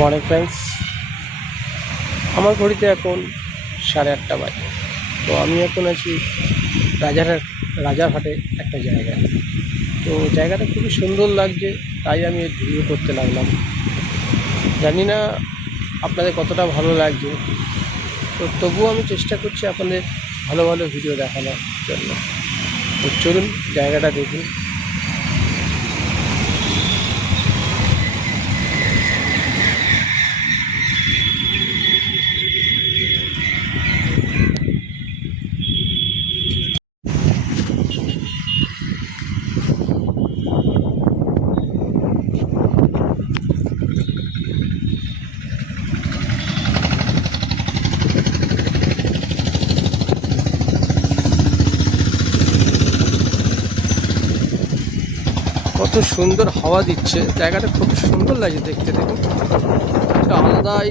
Morning friends, আমার ঘড়িতে এখন 8:30 বাজে। তো আমি এখন আছি রাজারহাটে একটা জায়গায়। তো জায়গাটা খুবই সুন্দর লাগছে, তাই আমি ভিডিও করতে লাগলাম। জানি না আপনাদের কতটা ভালো লাগছে, তো তবুও আমি চেষ্টা করছি আপনাদের ভালো ভালো ভিডিও দেখানোর জন্য। তো চলুন জায়গাটা দেখুন। কত সুন্দর হাওয়া দিচ্ছে, জায়গাটা খুব সুন্দর লাগছে দেখতে। দেখুন, একটা আলাদাই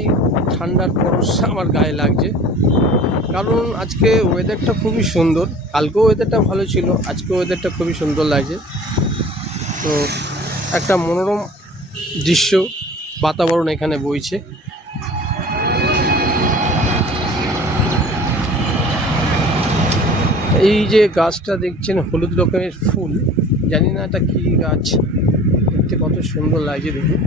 ঠান্ডার পরশ আমার গায়ে লাগছে, কারণ আজকে ওয়েদারটা খুবই সুন্দর। কালকেও ওয়েদারটা ভালো ছিল, আজকে ওয়েদারটা খুবই সুন্দর লাগছে। তো একটা মনোরম দৃশ্য বাতাবরণ এখানে বইছে। এই যে গাছটা দেখছেন, হলুদ রকমের ফুল, জানি না এটা কি গাছ, দেখতে কত সুন্দর লাগছে দেখুন।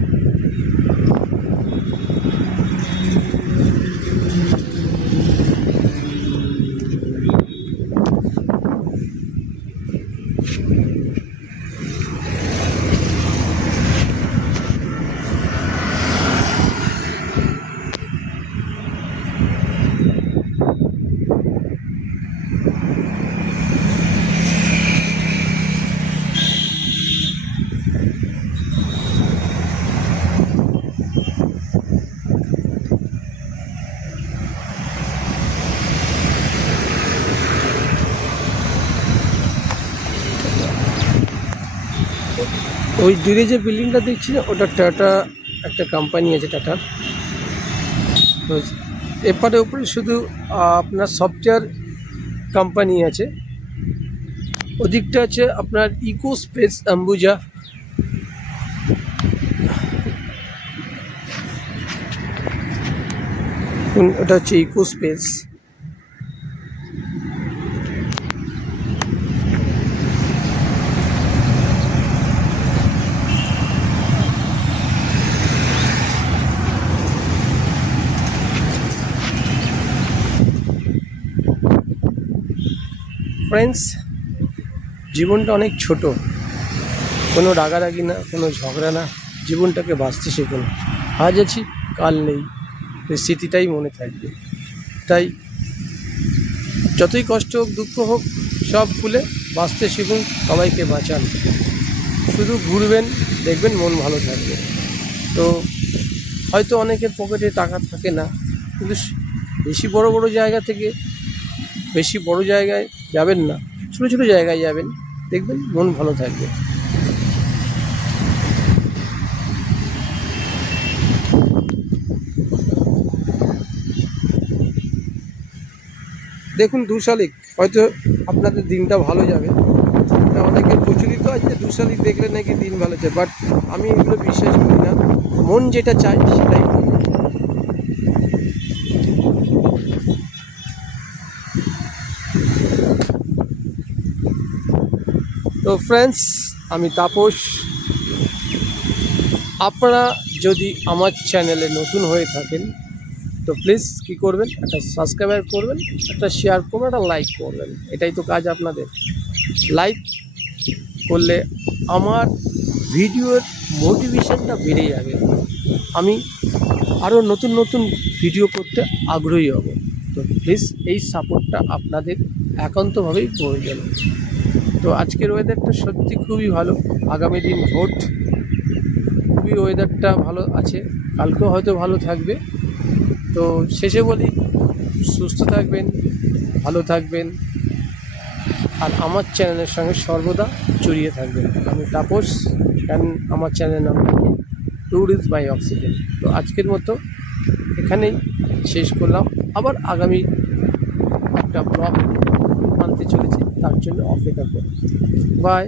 ওই দূরে যে বিল্ডিংটা দেখছি না, ওটা টাটা একটা কোম্পানি আছে, টাটার। তো এপারে ওপরে শুধু আপনার সফটওয়্যার কোম্পানি আছে। ওদিকটা আছে আপনার ইকো স্পেস অ্যাম্বুজা। ওটা হচ্ছে ইকো স্পেস। ফ্রেন্ডস, জীবনটা অনেক ছোট, কোনো রাগারাগি না, কোনো ঝগড়া না। জীবনটাকে বাঁচতে শিখুন। আজ আছি, কাল নেই, এই স্মৃতিটাই মনে থাকবে। তাই যতই কষ্ট হোক, দুঃখ হোক, সব ভুলে বাঁচতে শিখুন, সবাইকে বাঁচান। শুধু ঘুরবেন, দেখবেন মন ভালো থাকবে। তো হয়তো অনেকের পকেটে টাকা থাকে না, কিন্তু বেশি বড় বড় জায়গা থেকে বেশি বড় জায়গায় যাবেন না, ছোটো ছোটো জায়গায় যাবেন, দেখবেন মন ভালো থাকবে। দেখুন, দুশালিক, হয়তো আপনাদের দিনটা ভালো যাবে। অনেকের প্রচলিত আছে দুশালিক দেখলে নাকি দিন ভালো যায়, বাট আমি এগুলো বিশ্বাস করি না। মন যেটা চায় সেটাই করি। তো ফ্রেন্ডস, আমি তাপস। আপনারা যদি আমার চ্যানেলে নতুন হয়ে থাকেন, তো প্লিজ কী করবেন, একটা সাবস্ক্রাইব করবেন, একটা শেয়ার করবেন, একটা লাইক করবেন। এটাই তো কাজ আপনাদের। লাইক করলে আমার ভিডিওর মোটিভেশনটা বেড়ে যাবে, আমি আরও নতুন নতুন ভিডিও করতে আগ্রহী হব। তো প্লিজ এই সাপোর্টটা আপনাদের একান্তভাবেই প্রয়োজন। তো আজকের ওয়েদারটা সত্যি খুবই ভালো। আগামী দিন ভোট, খুবই ওয়েদারটা ভালো আছে, কালকেও হয়তো ভালো থাকবে। তো শেষে বলি, সুস্থ থাকবেন, ভালো থাকবেন, আর আমার চ্যানেলের সঙ্গে সর্বদা জড়িয়ে থাকবেন। আমি তাপস, আমার চ্যানেলের নাম কি, ট্যুরিস্ট বাই অক্সিজেন। তো আজকের মতো এখানেই শেষ করলাম। আবার আগামী একটা ব্লগ আনতে চলেছি, তার জন্য অপেক্ষা করুন। বাই।